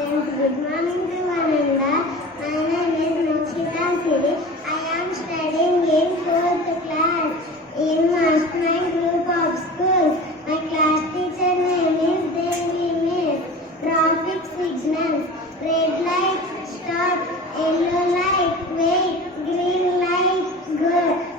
friends, good morning to one and all. My name is Mokshita Siri. I am studying in 4th class in Mastermind Group of Schools. My class teacher name is Devi Miss. Traffic signals, red light, stop, yellow light, wait, green light, go.